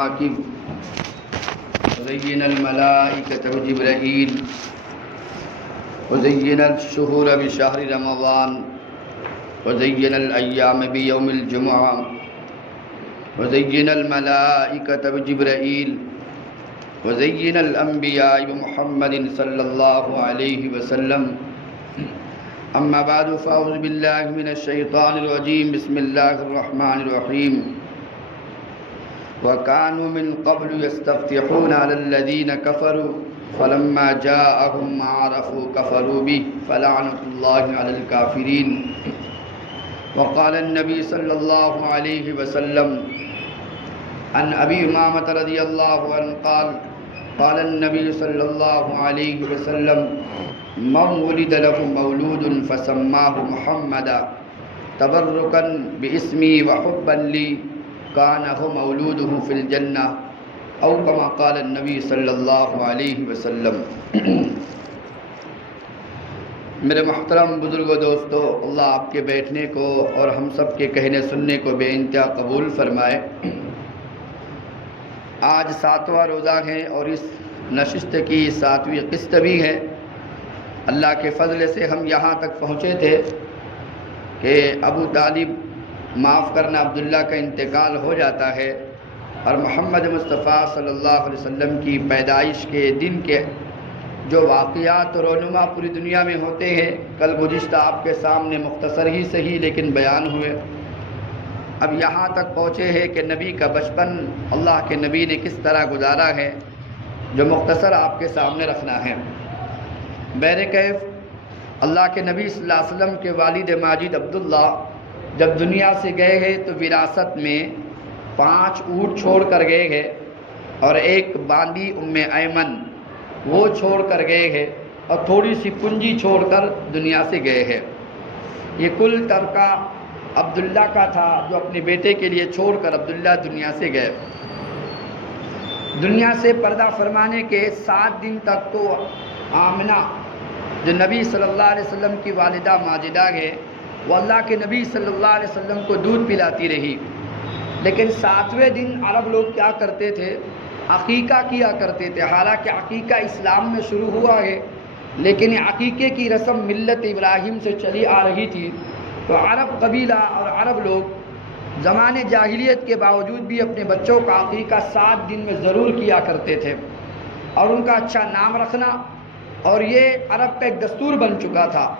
عاقب وزين الملائكة وجبرائيل وزين الشهور بشهر رمضان وزين الأيام بيوم الجمعة وزين الملائكة وجبرائيل وزين الأنبياء بمحمد صلى الله عليه وسلم. أما بعد فأعوذ بالله من الشيطان الرجيم. بسم الله الرحمن الرحيم. وَكَانُوا مِن قَبْلُ يَسْتَفْتِحُونَ عَلَى الَّذِينَ كَفَرُوا فَلَمَّا جَاءَهُم مَّا عَرَفُوا كَفَرُوا بِهِ فَلَعْنَةُ اللَّهِ عَلَى الْكَافِرِينَ. وقال النبي صلى الله عليه وسلم عن أبي أمامة رضي الله عنه قال قال النبي صلى الله عليه وسلم من ولد له مولود فسماه محمدا تبركا باسمي وحبا لي کان ہو مولودہ فی الجنہ او کما قال النبی صلی اللہ علیہ وسلم. میرے محترم بزرگوں دوستو، اللہ آپ کے بیٹھنے کو اور ہم سب کے کہنے سننے کو بے انتہا قبول فرمائے. آج 7واں روزہ ہے اور اس نشست کی 7ویں قسط بھی ہے. اللہ کے فضل سے ہم یہاں تک پہنچے تھے کہ ابو طالب معاف کرنا عبداللہ کا انتقال ہو جاتا ہے اور محمد مصطفیٰ صلی اللہ علیہ وسلم کی پیدائش کے دن کے جو واقعات رونما پوری دنیا میں ہوتے ہیں کل گزشتہ آپ کے سامنے مختصر ہی صحیح لیکن بیان ہوئے. اب یہاں تک پہنچے ہیں کہ نبی کا بچپن اللہ کے نبی نے کس طرح گزارا ہے جو مختصر آپ کے سامنے رکھنا ہے. بہرکیف اللہ کے نبی صلی اللہ علیہ وسلم کے والد ماجد عبداللہ جب دنیا سے گئے ہیں تو وراثت میں 5 اونٹ چھوڑ کر گئے ہیں اور ایک باندی ام ایمن وہ چھوڑ کر گئے ہیں اور تھوڑی سی پونجی چھوڑ کر دنیا سے گئے ہیں. یہ کل ترکہ عبداللہ کا تھا جو اپنے بیٹے کے لیے چھوڑ کر عبداللہ دنیا سے گئے. دنیا سے پردہ فرمانے کے 7 دن تک تو آمنہ جو نبی صلی اللہ علیہ وسلم کی والدہ ماجدہ ہے وہ اللہ کے نبی صلی اللہ علیہ وسلم کو دودھ پلاتی رہی. لیکن 7ویں دن عرب لوگ کیا کرتے تھے؟ عقیقہ کیا کرتے تھے. حالانکہ عقیقہ اسلام میں شروع ہوا ہے لیکن عقیقے کی رسم ملت ابراہیم سے چلی آ رہی تھی. تو عرب قبیلہ اور عرب لوگ زمانے جاہلیت کے باوجود بھی اپنے بچوں کا عقیقہ 7 دن میں ضرور کیا کرتے تھے اور ان کا اچھا نام رکھنا اور یہ عرب کا ایک دستور بن چکا تھا.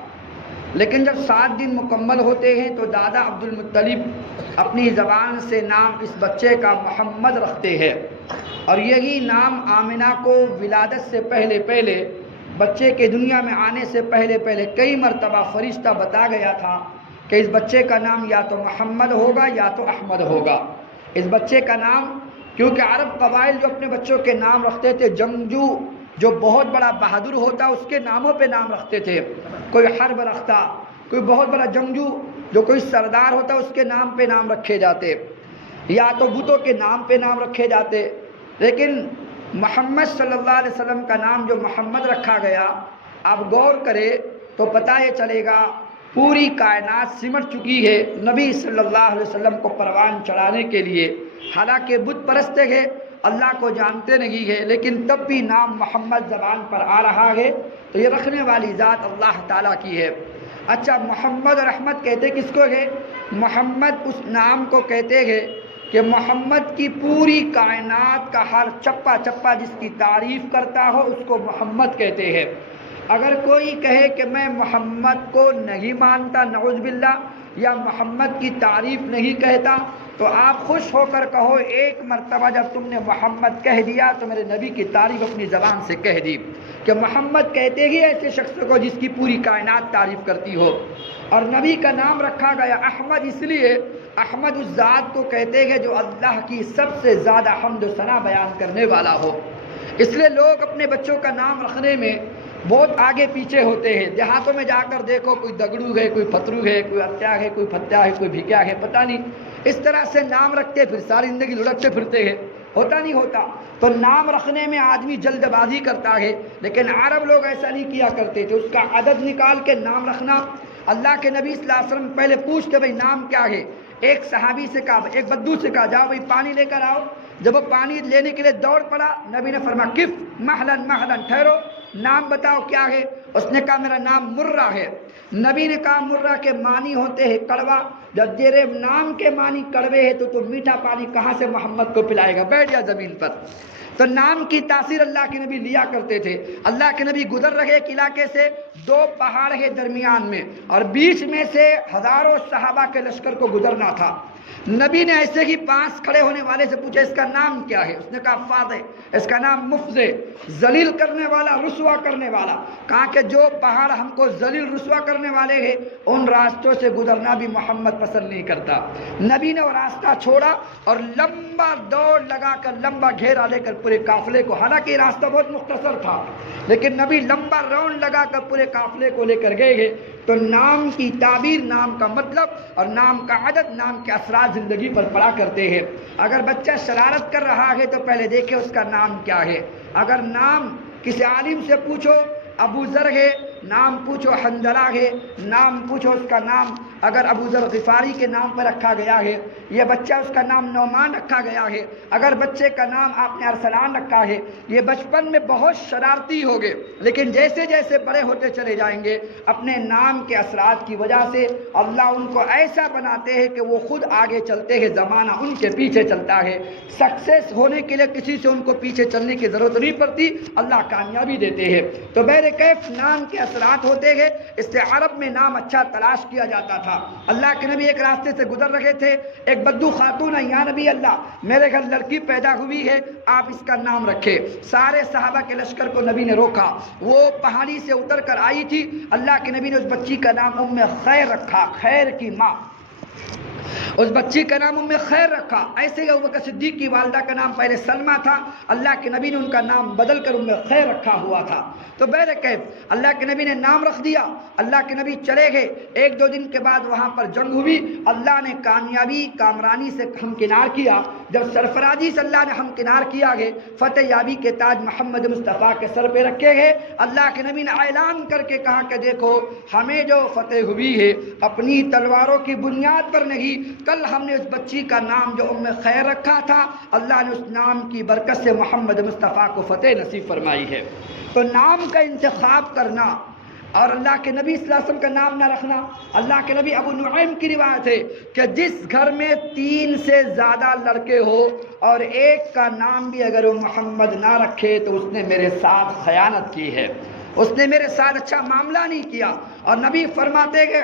لیکن جب 7 دن مکمل ہوتے ہیں تو دادا عبد المطلب اپنی زبان سے نام اس بچے کا محمد رکھتے ہیں اور یہی نام آمنہ کو ولادت سے پہلے بچے کے دنیا میں آنے سے پہلے کئی مرتبہ فرشتہ بتا گیا تھا کہ اس بچے کا نام یا تو محمد ہوگا یا تو احمد ہوگا. اس بچے کا نام کیونکہ عرب قبائل جو اپنے بچوں کے نام رکھتے تھے جنگجو جو بہت بڑا بہادر ہوتا اس کے ناموں پہ نام رکھتے تھے. کوئی حرب رکھتا، کوئی بہت بڑا جنگجو جو کوئی سردار ہوتا اس کے نام پہ نام رکھے جاتے یا تو بتوں کے نام پہ نام رکھے جاتے. لیکن محمد صلی اللہ علیہ وسلم کا نام جو محمد رکھا گیا آپ غور کرے تو پتہ یہ چلے گا پوری کائنات سمٹ چکی ہے نبی صلی اللہ علیہ وسلم کو پروان چڑھانے کے لیے. حالانکہ بت پرست ہے، اللہ کو جانتے نہیں ہے، لیکن تب بھی نام محمد زبان پر آ رہا ہے تو یہ رکھنے والی ذات اللہ تعالیٰ کی ہے. اچھا، محمد اور احمد کہتے کس کو ہے؟ محمد اس نام کو کہتے ہیں کہ محمد کی پوری کائنات کا ہر چپا چپا جس کی تعریف کرتا ہو اس کو محمد کہتے ہیں. اگر کوئی کہے کہ میں محمد کو نہیں مانتا نعوذ باللہ یا محمد کی تعریف نہیں کہتا تو آپ خوش ہو کر کہو ایک مرتبہ جب تم نے محمد کہہ دیا تو میرے نبی کی تعریف اپنی زبان سے کہہ دی. کہ محمد کہتے ہی ایسے شخص کو جس کی پوری کائنات تعریف کرتی ہو. اور نبی کا نام رکھا گیا احمد اس لیے، احمد اس ذات کو کہتے ہیں جو اللہ کی سب سے زیادہ حمد و ثنا بیان کرنے والا ہو. اس لیے لوگ اپنے بچوں کا نام رکھنے میں بہت آگے پیچھے ہوتے ہیں. دیہاتوں میں جا کر دیکھو کوئی دگڑو ہے، کوئی پترو ہے، کوئی اتیا ہے، کوئی پتیا ہے، کوئی بھیکیا ہے، پتہ نہیں. اس طرح سے نام رکھتے پھر ساری زندگی لڑکتے پھرتے ہیں. ہوتا نہیں ہوتا. تو نام رکھنے میں آدمی جلد بازی کرتا ہے لیکن عرب لوگ ایسا نہیں کیا کرتے تھے. اس کا عدد نکال کے نام رکھنا. اللہ کے نبی صلی اللہ علیہ وسلم پہلے پوچھتے بھائی نام کیا ہے. ایک صحابی سے کہا، ایک بدو سے کہا جاؤ بھائی پانی لے کر آؤ. جب وہ پانی لینے کے لیے دوڑ پڑا، نبی نے فرمایا کف محلن محلن، ٹھہرو، نام بتاؤ کیا ہے؟ اس نے کہا میرا نام مرہ ہے۔ نبی نے کہا مرہ کے معنی ہوتے ہیں کڑوا، جب تیرے نام کے معنی کڑوے ہیں تو میٹھا پانی کہاں سے محمد کو پلائے گا؟ بیٹھ جا زمین پر۔ تو نام کی تاثیر اللہ کے نبی لیا کرتے تھے۔ اللہ کے نبی گزر رہے ایک علاقے سے، دو پہاڑ ہے درمیان میں، اور بیچ میں سے ہزاروں صحابہ کے لشکر کو گزرنا تھا۔ نبی نے ایسے ہی پاس کھڑے ہونے والے سے پوچھا اس کا نام کیا ہے؟ اس نے کہا فاضح، اس کا نام مفضع، ذلیل کرنے والا، رسوا کرنے والا۔ کہا کہ جو پہاڑ ہم کو ذلیل رسوا کرنے والے ہیں ان راستوں سے گزرنا بھی محمد پسند نہیں کرتا۔ نبی نے وہ راستہ چھوڑا اور لمبا دوڑ لگا کر، لمبا گھیرا لے کر پورے قافلے کو، حالانکہ یہ راستہ بہت مختصر تھا لیکن نبی لمبا راؤنڈ لگا کر پورے قافلے کو لے کر گئے۔ تو نام کی تعبیر، نام کا مطلب اور نام کا عدد، نام کے اثرات زندگی پر پڑا کرتے ہیں۔ اگر بچہ شرارت کر رہا ہے تو پہلے دیکھیں اس کا نام کیا ہے۔ اگر نام کسی عالم سے پوچھو ابو ذر ہے، نام پوچھو حنظلہ ہے، نام پوچھو اس کا نام اگر ابو ذر غفاری کے نام پر رکھا گیا ہے، یہ بچہ اس کا نام نعمان رکھا گیا ہے، اگر بچے کا نام آپ نے ارسلان رکھا ہے، یہ بچپن میں بہت شرارتی ہوگے لیکن جیسے جیسے بڑے ہوتے چلے جائیں گے اپنے نام کے اثرات کی وجہ سے اللہ ان کو ایسا بناتے ہیں کہ وہ خود آگے چلتے ہیں، زمانہ ان کے پیچھے چلتا ہے۔ سکسیس ہونے کے لیے کسی سے ان کو پیچھے چلنے کی ضرورت نہیں پڑتی، اللہ کامیابی دیتے ہیں۔ تو بہرکیف نام کے اثرات ہوتے ہیں، اس سے عرب میں نام اچھا تلاش کیا جاتا تھا۔ اللہ کے نبی ایک راستے سے گزر رہے تھے، ایک بدو خاتون ہے، یا نبی اللہ میرے گھر لڑکی پیدا ہوئی ہے، آپ اس کا نام رکھے۔ سارے صحابہ کے لشکر کو نبی نے روکا، وہ پہاڑی سے اتر کر آئی تھی، اللہ کے نبی نے اس بچی کا نام ام خیر رکھا، خیر کی ماں، اس بچی کا نام ام خیر رکھا۔ ایسے ہی ابوبکر صدیق کی والدہ کا نام پہلے سلمہ تھا، اللہ کے نبی نے ان کا نام بدل کر ام خیر رکھا ہوا تھا۔ تو بہرکیف اللہ کے نبی نے نام رکھ دیا، اللہ کے نبی چلے گئے۔ ایک دو دن کے بعد وہاں پر جنگ ہوئی، اللہ نے کامیابی کامرانی سے ہمکنار کیا۔ جب سرفرازی سے اللہ نے ہمکنار کیا گئے، فتح یابی کے تاج محمد مصطفیٰ کے سر پہ رکھے گئے۔ اللہ کے نبی نے اعلان کر کے کہا کہ دیکھو ہمیں جو فتح ہوئی ہے اپنی تلواروں کی بنیاد پر نہیں، کل ہم نے اس بچی کا نام جو ام خیر رکھا تھا، اللہ نے اس نام کی برکت سے محمد مصطفیٰ کو فتح نصیب فرمائی ہے۔ تو نام کا انتخاب کرنا اور اللہ کے نبی صلی اللہ علیہ وسلم کا نام نہ رکھنا، اللہ کے نبی ابو نعیم کی روایت ہے کہ جس گھر میں 3 سے زیادہ لڑکے ہو اور ایک کا نام بھی اگر وہ محمد نہ رکھے تو اس نے میرے ساتھ خیانت کی ہے، اس نے میرے ساتھ اچھا معاملہ نہیں کیا۔ اور نبی فرماتے کہ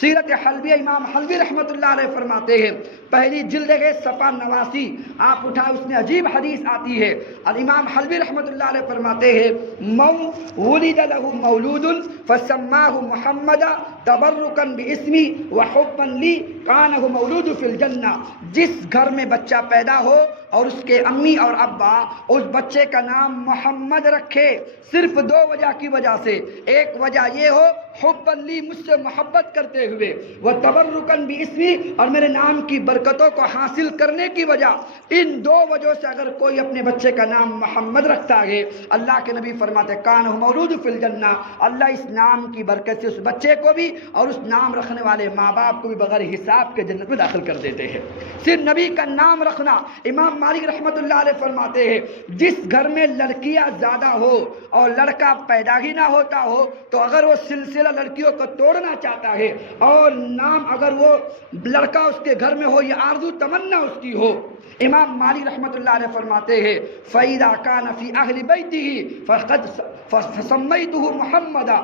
سیرت حلبی، امام حلبی رحمۃ اللہ علیہ فرماتے ہیں، پہلی جلد ہے صفحہ 89، آپ اٹھا اس میں عجیب حدیث آتی ہے، اور امام حلبی رحمۃ اللہ علیہ فرماتے ہیں من ولد له مولود فسماه محمد تبرکا باسمی وحبا لی کانہ مولود فی الجنہ۔ جس گھر میں بچہ پیدا ہو اور اس کے امی اور ابا اس بچے کا نام محمد رکھے، صرف 2 وجہ کی وجہ سے، ایک وجہ یہ ہو حبا لی، مجھ سے محبت کرتے ہوئے، وہ تبرکا باسمی، اور میرے نام کی برکتوں کو حاصل کرنے کی وجہ، ان 2 وجہوں سے اگر کوئی اپنے بچے کا نام محمد رکھتا ہے، اللہ کے نبی فرماتے کانہ مولود فی الجنہ، اللہ اس نام کی برکت سے اس بچے کو بھی اور اس نام رکھنے والے ماں باپ کو بھی بغیر حساب کے جنت میں داخل کر دیتے ہیں۔ صرف نبی کا نام رکھنا، امام مالک رحمۃ اللہ علیہ فرماتے ہیں جس گھر میں لڑکیاں زیادہ ہو اور لڑکا پیدا ہی نہ ہوتا ہو تو اگر وہ سلسلہ لڑکیوں کو توڑنا چاہتا ہے اور نام اگر وہ لڑکا اس کے گھر میں ہو، یہ آرزو تمنا اس کی ہو، امام مالک رحمۃ اللہ علیہ فرماتے ہیں فَإِذَا كَانَ فِي أَهْلِ بَيْتِهِ فَقَدْ فَسَمَّيْتُهُ مُحَمَّدًا۔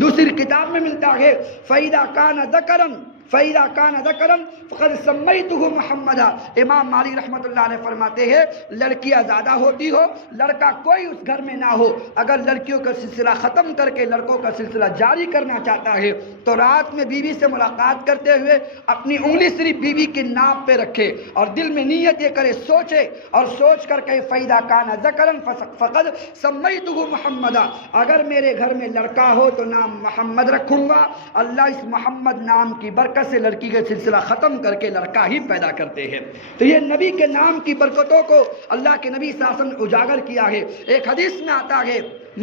دوسری کتاب میں ملتا ہے فَإِذَا كَانَ ذَكَرًا فَقَدْ سَمَّيْتُهُ مُحَمَّدًا۔ امام مالک رحمۃ اللہ علیہ فرماتے ہیں لڑکیاں زیادہ ہوتی ہو، لڑکا کوئی اس گھر میں نہ ہو، اگر لڑکیوں کا سلسلہ ختم کر کے لڑکوں کا سلسلہ جاری کرنا چاہتا ہے تو رات میں بیوی سے ملاقات کرتے ہوئے اپنی انگلی صرف بیوی کے ناپ پہ رکھے اور دل میں نیت یہ کرے، سوچے اور سوچ کر کہ فَإِذَا كَانَ ذَكَرًا فَقَدْ سَمَّيْتُهُ مُحَمَّدًا، اگر میرے گھر میں لڑکا ہو تو نام محمد رکھوں گا۔ اللہ اس محمد نام کی برکت سے لڑکی کا سلسلہ ختم کر کے لڑکا ہی پیدا کرتے ہیں۔ تو یہ نبی کے نام کی برکتوں کو اللہ کے نبی صلی اللہ علیہ وسلم نے اجاگر کیا ہے۔ ایک حدیث میں آتا ہے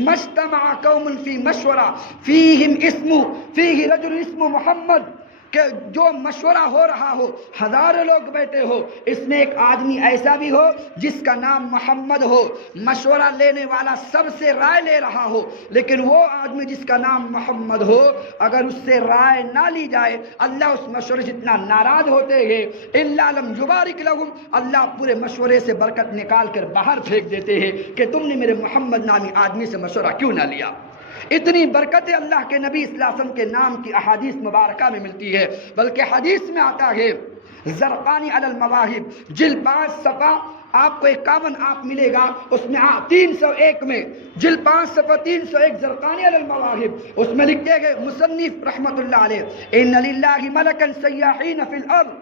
مجتمع قوم فی مشورہ فیہم اسم فیہ رجل اسم محمد کہ جو مشورہ ہو رہا ہو، ہزاروں لوگ بیٹھے ہو، اس میں ایک آدمی ایسا بھی ہو جس کا نام محمد ہو، مشورہ لینے والا سب سے رائے لے رہا ہو، لیکن وہ آدمی جس کا نام محمد ہو، اگر اس سے رائے نہ لی جائے، اللہ اس مشورے سے اتنا ناراض ہوتے ہیں الا لم یبارک لہم، اللہ پورے مشورے سے برکت نکال کر باہر پھینک دیتے ہیں کہ تم نے میرے محمد نامی آدمی سے مشورہ کیوں نہ لیا۔ اتنی برکتیں اللہ کے نبی صلی اللہ علیہ وسلم کے نام کی احادیث مبارکہ میں ملتی ہے، بلکہ حدیث میں آتا ہے زرقانی علی المواہب جلد 5 صفحہ آپ کو 51 آپ ملے گا، اس میں 301 میں جلد 5 صفحہ 301 زرقانی علی المواہب، اس میں لکھتے گئے مصنف رحمت اللہ علیہ ان للہ ملکا سیاحین فی الارض،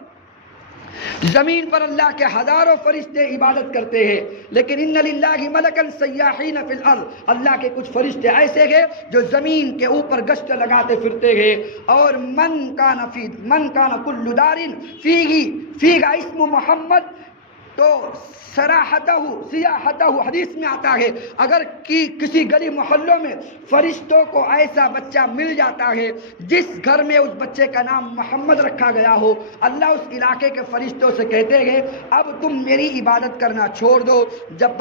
زمین پر اللہ کے ہزاروں فرشتے عبادت کرتے ہیں، لیکن ان للہ ملکا سیاحین فی الارض، اللہ کے کچھ فرشتے ایسے ہیں جو زمین کے اوپر گشت لگاتے پھرتے ہیں، اور من کان کل دار فیہ اسم محمد، تو سیاحتہ حدیث میں آتا ہے اگر کسی گلی محلوں میں فرشتوں کو ایسا بچہ مل جاتا ہے جس گھر میں اس بچے کا نام محمد رکھا گیا ہو، اللہ اس علاقے کے فرشتوں سے کہتے ہیں اب تم میری عبادت کرنا چھوڑ دو، جب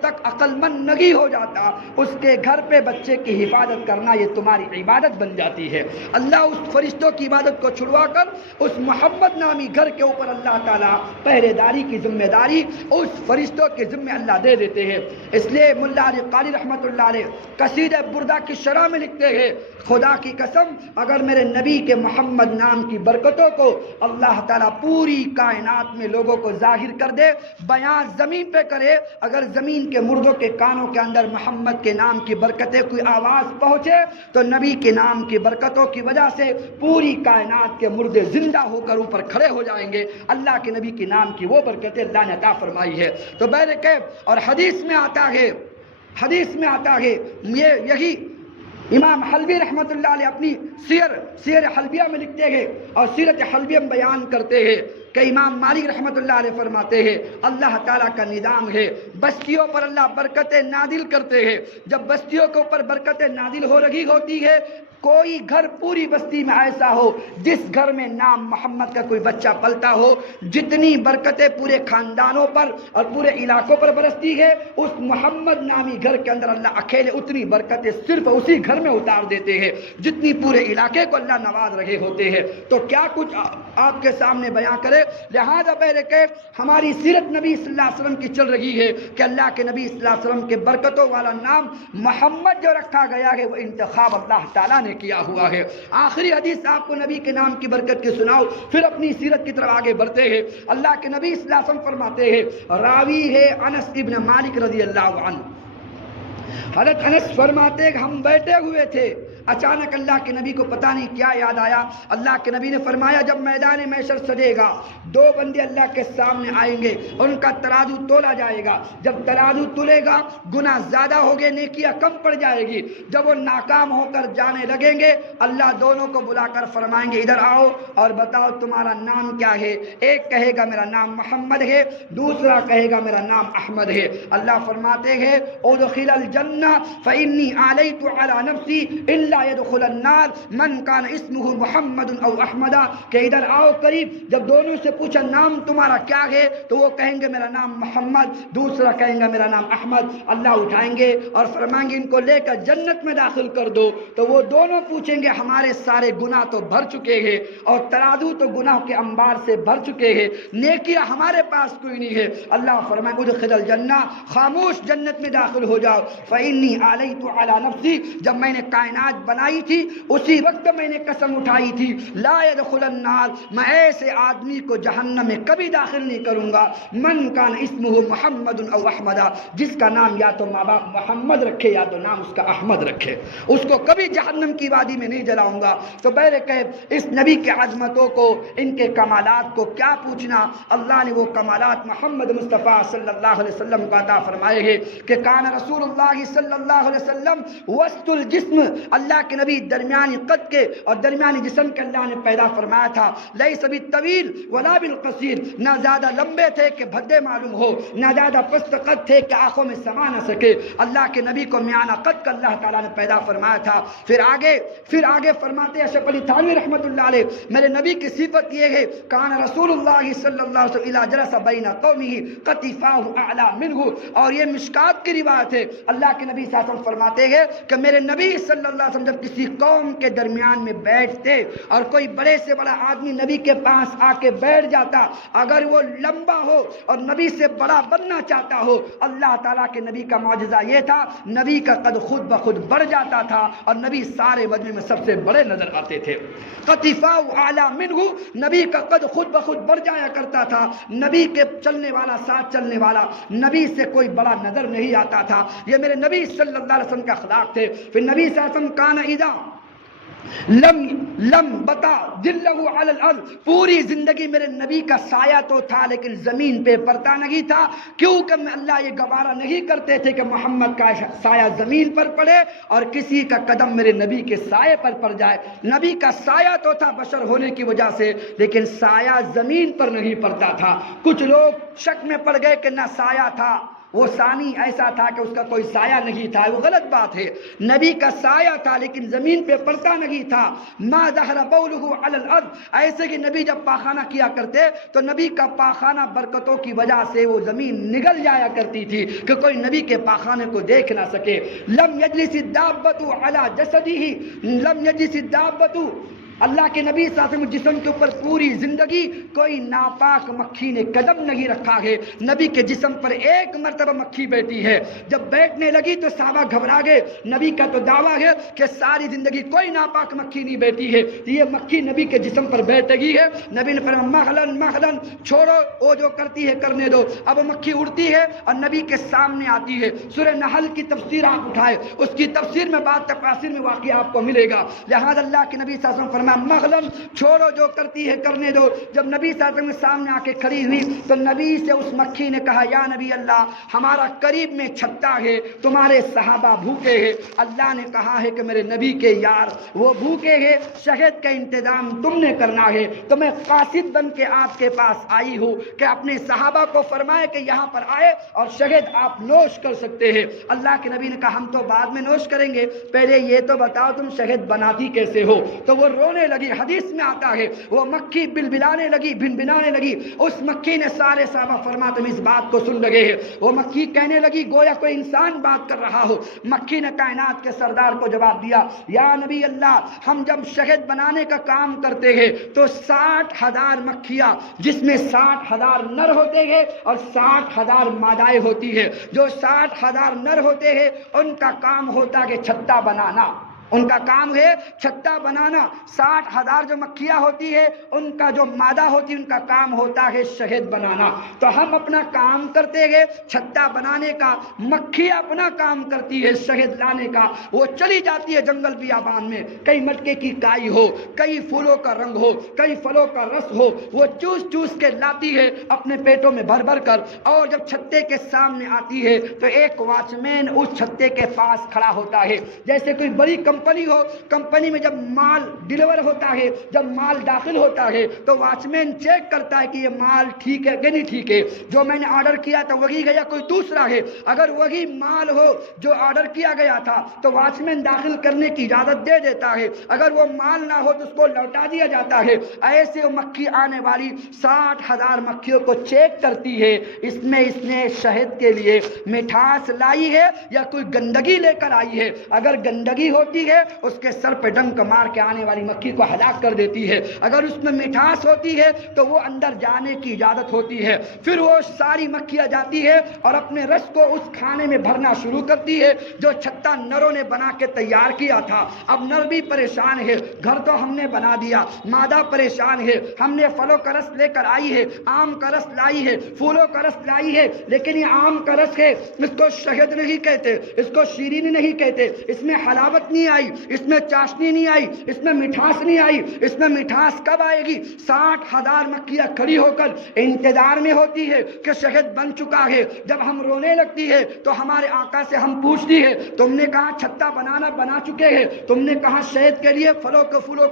تک عقل مند نہیں ہو جاتا اس کے گھر پہ بچے کی حفاظت کرنا یہ تمہاری عبادت بن جاتی ہے۔ اللہ اس فرشتوں کی عبادت کو چھڑوا کر اس محمد نامی گھر کے اوپر اللہ تعالیٰ پہرے داری کی ذمہ داری اس فرشتوں کے ذمہ اللہ دے دیتے ہیں۔ اس لیے ملا علی قاری رحمت اللہ علیہ قصیدہ بردہ کی شرح میں لکھتے ہیں خدا کی قسم اگر میرے نبی کے محمد نام کی برکتوں کو اللہ تعالیٰ پوری کائنات میں لوگوں کو ظاہر کر دے، بیان زمین پہ کرے، اگر زمین کے مردوں کے کانوں کے اندر محمد کے نام کی برکتیں کوئی آواز پہنچے تو نبی کے نام کی برکتوں کی وجہ سے پوری کائنات کے مردے زندہ ہو کر اوپر کھڑے ہو جائیں گے۔ اللہ کے نبی کے نام کی وہ برکتیں اللہ نے عطا فرمائی ہے۔ تو بہرکیف اور حدیث میں آتا ہے یہی امام حلبی رحمت اللہ علیہ اپنی سیر حلبیہ میں لکھتے ہیں اور سیرت حلبیہ میں بیان کرتے ہیں کہ امام مالک رحمت اللہ علیہ فرماتے ہیں اللہ تعالیٰ کا نظام ہے بستیوں پر اللہ برکتیں نازل کرتے ہیں، جب بستیوں کے اوپر برکتیں نازل ہو رہی ہوتی ہے کوئی گھر پوری بستی میں ایسا ہو جس گھر میں نام محمد کا کوئی بچہ پلتا ہو، جتنی برکتیں پورے خاندانوں پر اور پورے علاقوں پر برستی ہے اس محمد نامی گھر کے اندر اللہ اکیلے اتنی برکتیں صرف اسی گھر میں اتار دیتے ہیں جتنی پورے علاقے کو اللہ نواز رہے ہوتے ہیں۔ تو کیا کچھ آپ کے سامنے بیان کرے، لہذا بہرکیف ہماری سیرت نبی صلی اللہ علیہ وسلم کی چل رہی ہے کہ اللہ کے نبی صلی اللہ علیہ وسلم کے برکتوں والا نام محمد جو رکھا گیا ہے وہ انتخاب اللہ تعالیٰ نے کیا ہوا ہے۔ آخری حدیث آپ کو نبی کے نام کی برکت کی سناؤ، پھر اپنی سیرت کی طرف آگے بڑھتے ہیں۔ اللہ کے نبی صلی اللہ علیہ وسلم فرماتے ہیں، راوی ہے انس ابن مالک رضی اللہ عنہ، حضرت انس فرماتے ہیں کہ ہم بیٹھے ہوئے تھے، اچانک اللہ کے نبی کو پتہ نہیں کیا یاد آیا، اللہ کے نبی نے فرمایا جب میدان محشر سجے گا 2 بندے اللہ کے سامنے آئیں گے، ان کا ترازو تولا جائے گا، جب ترازو تلے گا گناہ زیادہ ہوگے نیکیاں کم پڑ جائے گی، جب وہ ناکام ہو کر جانے لگیں گے اللہ دونوں کو بلا کر فرمائیں گے ادھر آؤ اور بتاؤ تمہارا نام کیا ہے، ایک کہے گا میرا نام محمد ہے، دوسرا کہے گا میرا نام احمد ہے، اللہ فرماتے ہیں ادخل الجنہ فإنی علیت علی نفسی الا يدخل النار من کان اسمہ محمد او احمد، کہ ادھر آؤ قریب، جب دونوں سے پوچھا نام تمہارا کیا ہے تو وہ کہیں گے میرا نام محمد، دوسرا کہیں گا میرا نام احمد، اللہ اٹھائیں گے اور فرمائیں گے ان کو لے کر جنت میں داخل کر دو، تو وہ دونوں پوچھیں گے ہمارے سارے گناہ تو بھر چکے ہیں اور ترازو تو گناہ کے انبار سے بھر چکے ہیں، نیکیاں ہمارے پاس کوئی نہیں ہے، اللہ فرمائے ادخل الجنہ، خاموش جنت میں داخل ہو جاؤ، فإنی علیت علی نفسی، جب میں نے کائنات بنائی تھی اسی وقت میں نے قسم اٹھائی تھی لا يدخل النار، میں ایسے آدمی کو جہنم میں کبھی داخل نہیں کروں گا، من کان اسمہ محمد او احمد، جس کا نام یا تو ماں باپ محمد رکھے یا تو نام اس کا احمد رکھے، اس کو کبھی جہنم کی وادی میں نہیں جلاؤں گا۔ تو بہرکیف اس نبی کے عظمتوں کو، ان کے کمالات کو کیا پوچھنا، اللہ نے وہ کمالات محمد مصطفیٰ صلی اللہ علیہ وسلم کو عطا فرمائے ہیں کہ کان رسول اللہ صلی اللہ علیہ وسلم وسط الجسم، اللہ اللہ کے نبی درمیانی قد کے اور درمیانی جسم کے اللہ نے پیدا فرمایا تھا. لیس بالطویل ولا بالقصیر، نہ زیادہ لمبے تھے کہ بھدے معلوم ہو، نہ زیادہ پست قد تھے کہ آنکھوں میں سما نہ سکے. اللہ کے نبی کو میانہ قد کا اللہ تعالیٰ نے پیدا فرمایا تھا. پھر آگے فرماتے ہیں اشرف علی تھانوی رحمۃ اللہ علیہ، میرے نبی کی صفت یہ ہے کان رسول اللہ صلی اللہ علیہ وسلم اذا جلس بین قومه قطفاه اعلی منه. اور یہ مشکات کی روایت ہے. اللہ کے نبی صلی اللہ علیہ وسلم فرماتے ہیں کہ میرے نبی صلی اللہ علیہ وسلم جب کسی قوم کے درمیان میں بیٹھتے اور کوئی بڑے سے بڑا آدمی نبی کے پاس آ کے بیٹھ جاتا، اگر وہ لمبا ہو اور نبی سے بڑا بننا چاہتا ہو، اللہ تعالیٰ کے نبی کا معجزہ یہ تھا نبی کا قد خود بخود بڑھ جاتا تھا اور نبی سارے مجمع میں سب سے بڑے نظر آتے تھے. قطفاء اعلی منہ، نبی کا قد خود بخود بڑھ جایا کرتا تھا. نبی کے چلنے والا، ساتھ چلنے والا، نبی سے کوئی بڑا نظر نہیں آتا تھا. یہ میرے نبی صلی اللہ علیہ وسلم کا اخلاق تھے. پھر نبی صلی اللہ علیہ وسلم کان اذا لم بتا دلہ علی الارض، پوری زندگی میرے نبی کا سایہ تو تھا لیکن زمین پہ پڑتا نہیں تھا. کیونکہ اللہ یہ گوارا نہیں کرتے تھے کہ محمد کا سایہ زمین پر پڑے اور کسی کا قدم میرے نبی کے سائے پر پڑ جائے. نبی کا سایہ تو تھا بشر ہونے کی وجہ سے، لیکن سایہ زمین پر نہیں پڑتا تھا. کچھ لوگ شک میں پڑ گئے کہ نہ سایہ تھا، وہ ثانی ایسا تھا کہ اس کا کوئی سایہ نہیں تھا. وہ غلط بات ہے. نبی کا سایہ تھا لیکن زمین پہ پڑتا نہیں تھا. ما ظہر بولہ علی الارض، ایسے کہ نبی جب پاخانہ کیا کرتے تو نبی کا پاخانہ برکتوں کی وجہ سے وہ زمین نگل جایا کرتی تھی کہ کوئی نبی کے پاخانے کو دیکھ نہ سکے. لم یجلس الدابۃ علی جسدہ، لم یجلس الدابۃ، اللہ کے نبی صلی اللہ علیہ وسلم جسم کے اوپر پوری زندگی کوئی ناپاک مکھی نے قدم نہیں رکھا ہے. نبی کے جسم پر ایک مرتبہ مکھی بیٹھی ہے. جب بیٹھنے لگی تو صحابہ گھبرا گئے. نبی کا تو دعویٰ ہے کہ ساری زندگی کوئی ناپاک مکھی نہیں بیٹھی ہے، یہ مکھی نبی کے جسم پر بیٹھ گئی ہے. نبی نے فرمایا مخلن مخلن، چھوڑو، وہ جو کرتی ہے کرنے دو. اب مکھی اڑتی ہے اور نبی کے سامنے آتی ہے. سورہ نحل کی تفسیر آپ اٹھائے، اس کی تفسیر میں بعض تفاسیر میں واقعہ آپ کو ملے گا. لہذا اللہ کے نبی صلی اللہ علیہ وسلم مغلن، چھوڑو جو کرتی ہے کرنے دو. جب نبی صلی اللہ علیہ وسلم سامنے آ کے کھڑی ہوئی تو نبی سے اس مکھی نے کہا یا نبی اللہ، ہمارا قریب میں چھتا ہے، تمہارے صحابہ بھوکے ہیں. اللہ نے کہا ہے کہ میرے نبی کے یار وہ بھوکے ہیں، شہد کا انتظام تم نے کرنا ہے. تو میں قاصد بن کے آپ کے پاس آئی ہوں کہ اپنے صحابہ کو فرمائے کہ یہاں پر آئے اور شہد آپ نوش کر سکتے ہیں. اللہ کے نبی نے کہا ہم تو بعد میں نوش کریں گے، پہلے یہ تو بتاؤ تم شہد بناتی کیسے ہو. تو وہ رونے لگی. حدیث میں آتا ہے وہ مکھی بلبلانے لگی، بھنبھنانے لگی. اس مکھی نے سارے صحابہ فرما تم اس بات کو سن لگے ہیں. وہ مکھی کہنے لگی گویا کوئی انسان بات کر رہا ہو. مکھی نے کائنات کے سردار کو جواب دیا یا نبی اللہ، ہم جب شہد بنانے کا کام کرتے ہیں تو 60,000 مکھیاں، جس میں 60,000 نر ہوتے ہیں اور 60,000 مادائیں ہوتی ہے. جو 60,000 نر ہوتے ہیں ان کا کام ہوتا ہے کہ چھتا بنانا، ان کا کام ہے چھتا بنانا. 60,000 جو مکھیاں ہوتی ہے ان کا جو مادہ ہوتی ہے ان کا کام ہوتا ہے شہد بنانا. تو ہم اپنا کام کرتے ہیں چھتا بنانے کا، مکھی اپنا کام کرتی ہے شہد لانے کا. وہ چلی جاتی ہے جنگل بیابان میں، کئی مٹکے کی کائی ہو، کئی پھولوں کا رنگ ہو، کئی پھلوں کا رس ہو، وہ چوس چوس کے لاتی ہے اپنے پیٹوں میں بھر بھر کر. اور جب چھتے کے سامنے آتی ہے تو ایک واچ مین اس چھتے کے پاس کھڑا ہوتا ہے. جیسے کوئی بڑی کمپنی ہو، کمپنی میں جب مال ڈیلیور ہوتا ہے، جب مال داخل ہوتا ہے تو واچ مین چیک کرتا ہے کہ یہ مال ٹھیک ہے کہ نہیں ٹھیک ہے، جو میں نے آرڈر کیا تھا وہی ہے یا کوئی دوسرا ہے. اگر وہی مال ہو جو آرڈر کیا گیا تھا تو واچ مین داخل کرنے کی اجازت دے دیتا ہے. اگر وہ مال نہ ہو تو اس کو لوٹا دیا جاتا ہے. ایسے وہ مکھی آنے والی 60,000 مکھیوں کو چیک کرتی ہے اس نے شہد کے لیے مٹھاس لائی ہے یا کوئی گندگی لے کر آئی ہے. اگر گندگی ہوتی ہے اس کے سر پہ ڈنک مار کے آنے والی مکھی کو ہلاک کر دیتی ہے. اگر اس میں مٹھاس ہوتی ہے تو وہ اندر جانے کی اجازت ہوتی ہے. پھر وہ ساری مکھیاں جاتی ہے اور اپنے رس کو اس کھانے میں بھرنا شروع کرتی ہے جو چھتا نروں نے بنا کے تیار کیا تھا. اب نر بھی پریشان ہے، گھر تو ہم نے بنا دیا، مادہ پریشان ہے، ہم نے پھلوں کا رس لے کر آئی ہے، آم کا رس لائی ہے، پھولوں کا رس لائی ہے، لیکن یہ آم کا رس ہے، اس کو شہد نہیں کہتے، اس کو شیرینی نہیں کہتے، اس میں حلاوت نہیں آئی، اس میں چاشنی نہیں آئی، اس میں مٹھاس نہیں آئی۔ اس میں مٹھاس کب آئے گی؟ 60,000 مکھیاں کھڑی ہو کر انتظار میں ہوتی ہے کہ شہد بن چکا ہے۔ جب ہم رونے لگتی ہے تو ہمارے آقا سے ہم پوچھتی ہے تم نے کہا چھتا بنا چکے ہیں، تم نے کہا شہد کے لیے پھلوں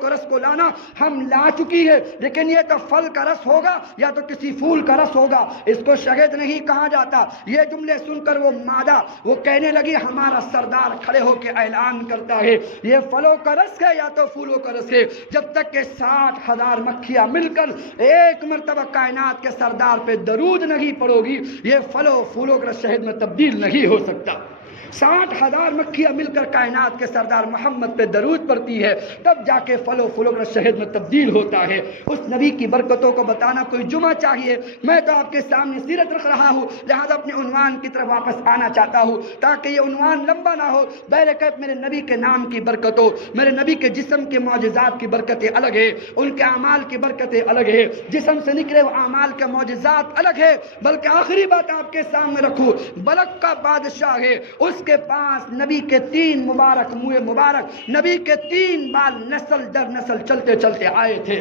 کو رس کو لانا، ہم لا چکی ہے، لیکن یہ تو پھل کا رس ہوگا یا تو کسی پھول کا رس ہوگا، اس کو شہد نہیں کہا جاتا۔ یہ جملے سن کر وہ مادہ وہ کہنے لگی ہمارا سردار کھڑے ہو کے اعلان کرتا ہے یہ پھلوں کا رس ہے یا تو پھولوں کا رس ہے۔ جب تک کہ 60,000 مکھیاں مل کر ایک مرتبہ کائنات کے سردار پہ درود نہیں پڑو گی، یہ پھولوں کا رس شہد میں تبدیل نہیں ہو سکتا۔ 60,000 مکھیاں مل کر کائنات کے سردار محمد پہ درود پڑتی ہے، تب جا کے پھلوں کا شہد میں تبدیل ہوتا ہے۔ اس نبی کی برکتوں کو بتانا کوئی جمعہ چاہیے۔ میں تو آپ کے سامنے سیرت رکھ رہا ہوں، لہذا اپنے عنوان کی طرف واپس آنا چاہتا ہوں تاکہ یہ عنوان لمبا نہ ہو۔ بہرکیف میرے نبی کے نام کی برکتوں، میرے نبی کے جسم کے معجزات کی برکتیں الگ ہے، ان کے اعمال کی برکتیں الگ ہے، جسم سے نکلے وہ اعمال کے معجزات الگ ہے۔ بلکہ آخری بات آپ کے سامنے رکھوں، بلک کا بادشاہ ہے، اس کے پاس نبی کے 3 مبارک منہ مبارک، نبی کے 3 بال نسل در نسل چلتے چلتے آئے تھے۔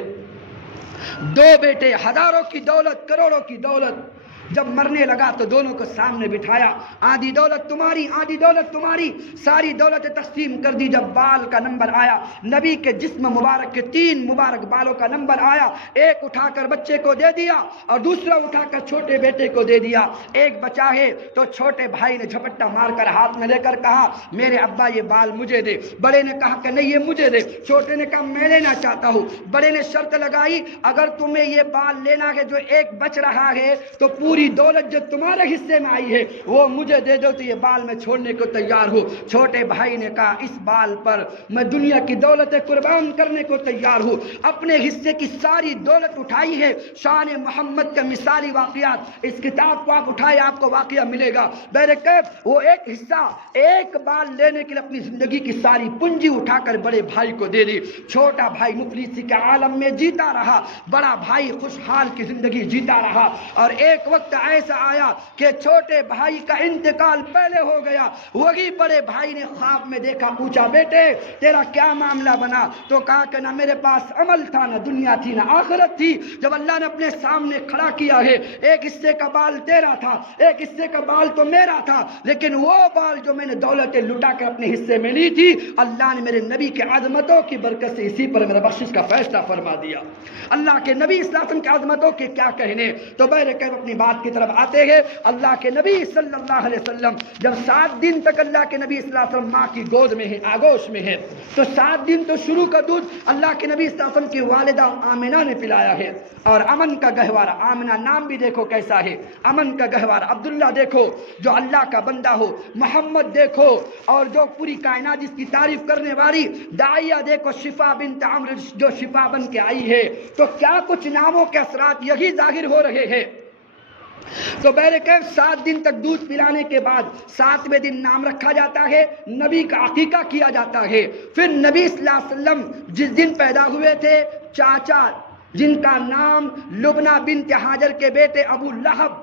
2 بیٹے، ہزاروں کی دولت، کروڑوں کی دولت۔ جب مرنے لگا تو دونوں کو سامنے بٹھایا، آدھی دولت تمہاری، آدھی دولت تمہاری، ساری دولت تقسیم کر دی۔ جب بال کا نمبر آیا، نبی کے جسم مبارک کے 3 مبارک بالوں کا نمبر آیا، ایک اٹھا کر بچے کو دے دیا اور دوسرا اٹھا کر چھوٹے بیٹے کو دے دیا۔ ایک بچا ہے تو چھوٹے بھائی نے جھپٹا مار کر ہاتھ میں لے کر کہا میرے ابا یہ بال مجھے دے۔ بڑے نے کہا کہ نہیں یہ مجھے دے۔ چھوٹے نے کہا میں لینا چاہتا ہوں۔ بڑے نے شرط لگائی اگر تمہیں یہ بال لینا ہے جو ایک بچ رہا ہے تو پوری دولت جو تمہارے حصے میں آئی ہے وہ مجھے دے دو، تو یہ بال میں چھوڑنے کو تیار ہوں۔ چھوٹے بھائی نے کہا اس بال پر میں دنیا کی دولت قربان کرنے کو تیار ہوں۔ اپنے حصے کی ساری دولت اٹھائی ہے۔ شان محمد کے مثالی واقعات، اس کتاب کو آپ اٹھائے آپ کو واقعہ ملے گا۔ بہرکیف وہ ایک حصہ، ایک بال لینے کے لیے اپنی زندگی کی ساری پونجی اٹھا کر بڑے بھائی کو دے دی۔ چھوٹا بھائی مفلسی کے عالم میں جیتا رہا، بڑا بھائی خوشحال کی زندگی جیتا رہا۔ اور ایک وقت ایسا آیا کہ چھوٹے بھائی کا انتقال پہلے ہو گیا۔ وہی بڑے بھائی نے خواب میں دیکھا، پوچھا بیٹے تیرا کیا معاملہ بنا؟ تو کہا کہ نہ میرے پاس عمل تھا، نہ دنیا تھی، نہ آخرت تھی۔ جب اللہ نے اپنے سامنے کھڑا کیا ہے، ایک حصے کا بال تیرا تھا، ایک حصے کا بال تو میرا تھا، لیکن وہ بال جو میں نے دولتیں لٹا کر اپنے حصے میں لی تھی، اللہ نے میرے نبی کے عظمتوں کی برکت سے اسی پر میرا بخشش کا فیصلہ فرما دیا۔ اللہ کے نبی صلی اللہ علیہ وسلم کی عظمتوں کے کیا کہنے۔ تو بہرکیف اپنی بات کی طرف آتے ہیں۔ اللہ کے نبی صلی اللہ علیہ وسلم جب 7 دن تک اللہ کے نبی صلی اللہ علیہ وسلم ماں کی گود میں ہے، آگوش میں ہے، تو 7 دن تو شروع کا دودھ اللہ کے نبی صلی اللہ علیہ وسلم کی والدہ آمنہ نے پلایا ہے۔ اور امن کا گہوارہ، آمنہ نام بھی دیکھو کیسا ہے، امن کا گہوارہ۔ عبداللہ دیکھو جو اللہ کا بندہ ہو، محمد دیکھو اور جو پوری کائنات جس کی تعریف کرنے والی، داعیہ دیکھو شفا بنت عمرو جو شفا بن کے آئی ہے۔ تو کیا کچھ ناموں کے اثرات یہی ظاہر ہو رہے ہیں۔ تو بہرکیف 7 دن تک دودھ پلانے کے بعد 7ویں دن نام رکھا جاتا ہے، نبی کا عقیقہ کیا جاتا ہے۔ پھر نبی صلی اللہ علیہ وسلم جس دن پیدا ہوئے تھے، چاچا جن کا نام لبنہ بنت حاجر کے بیٹے ابو لہب